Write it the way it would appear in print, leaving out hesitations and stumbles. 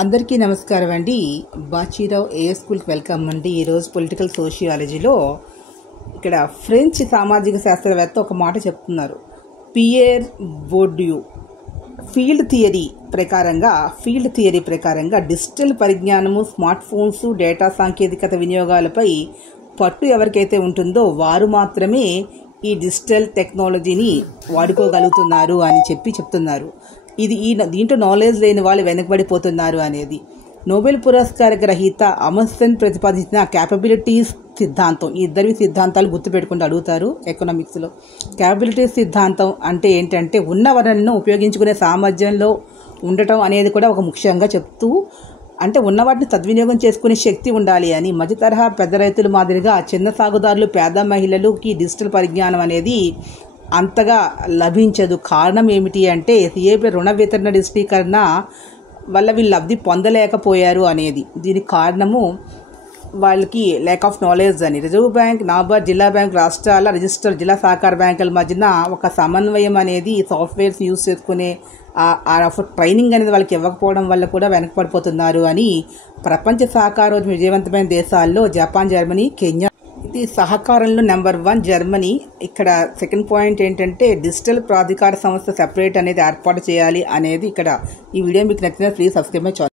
అందరికీ నమస్కారం అండి. బాచీరావు ఏ స్కూల్కి వెల్కమ్ అండి. ఈరోజు పొలిటికల్ సోషియాలజీలో ఇక్కడ ఫ్రెంచ్ సామాజిక శాస్త్రవేత్త ఒక మాట చెప్తున్నారు. పియర్ బోర్డ్యూ ఫీల్డ్ థియరీ ప్రకారంగా డిజిటల్ పరిజ్ఞానము, స్మార్ట్ ఫోన్స్, డేటా సాంకేతికత వినియోగాలపై పట్టు ఎవరికైతే ఉంటుందో వారు మాత్రమే ఈ డిజిటల్ టెక్నాలజీని వాడుకోగలుగుతున్నారు అని చెప్తున్నారు. దీంట్లో నాలెడ్జ్ లేని వాళ్ళు వెనకబడిపోతున్నారు అనేది నోబెల్ పురస్కార గ్రహీత అమర్సన్ ప్రతిపాదించిన క్యాపబిలిటీస్ సిద్ధాంతం. ఈ ఇద్దరి సిద్ధాంతాలు గుర్తుపెట్టుకుంటూ అడుగుతారు ఎకనామిక్స్లో. క్యాపబిలిటీస్ సిద్ధాంతం అంటే ఏంటంటే ఉన్న వనరులను ఉపయోగించుకునే సామర్థ్యంలో ఉండటం అనేది కూడా ఒక ముఖ్యంగా చెప్తూ, అంటే ఉన్న వాటిని సద్వినియోగం చేసుకునే శక్తి ఉండాలి అని. మధ్య తరహా పెద్ద రైతుల మాదిరిగా చిన్న సాగుదారులు, పేద మహిళలుకి డిజిటల్ పరిజ్ఞానం అనేది అంతగా లభించదు. కారణం ఏమిటి అంటే సిఏపీ రుణ వితరణ డిజిటీకరణ వల్ల వీళ్ళు లబ్ధి పొందలేకపోయారు అనేది. దీనికి కారణము వాళ్ళకి ల్యాక్ ఆఫ్ నాలెడ్జ్ అని. రిజర్వ్ బ్యాంక్, నాబార్డ్, జిల్లా బ్యాంక్, రాష్ట్రాల రిజిస్టర్ జిల్లా సహకార బ్యాంకుల మధ్యన ఒక సమన్వయం అనేది సాఫ్ట్వేర్స్ యూజ్ చేసుకునే ట్రైనింగ్ అనేది వాళ్ళకి ఇవ్వకపోవడం వల్ల కూడా వెనకపడిపోతున్నారు అని. ప్రపంచ సహకారోద్యమ విజయవంతమైన దేశాల్లో జపాన్, జర్మనీ, కెన్యా. ఇది సహకారంలో నెంబర్ 1 జర్మనీ. ఇక్కడ సెకండ్ పాయింట్ ఏంటంటే డిజిటల్ ప్రాధికార సంస్థ సెపరేట్ అనేది ఏర్పాటు చేయాలి అనేది. ఇక్కడ ఈ వీడియో మీకు నచ్చినా ప్లీజ్ సబ్స్క్రైబ్ మై ఛానల్.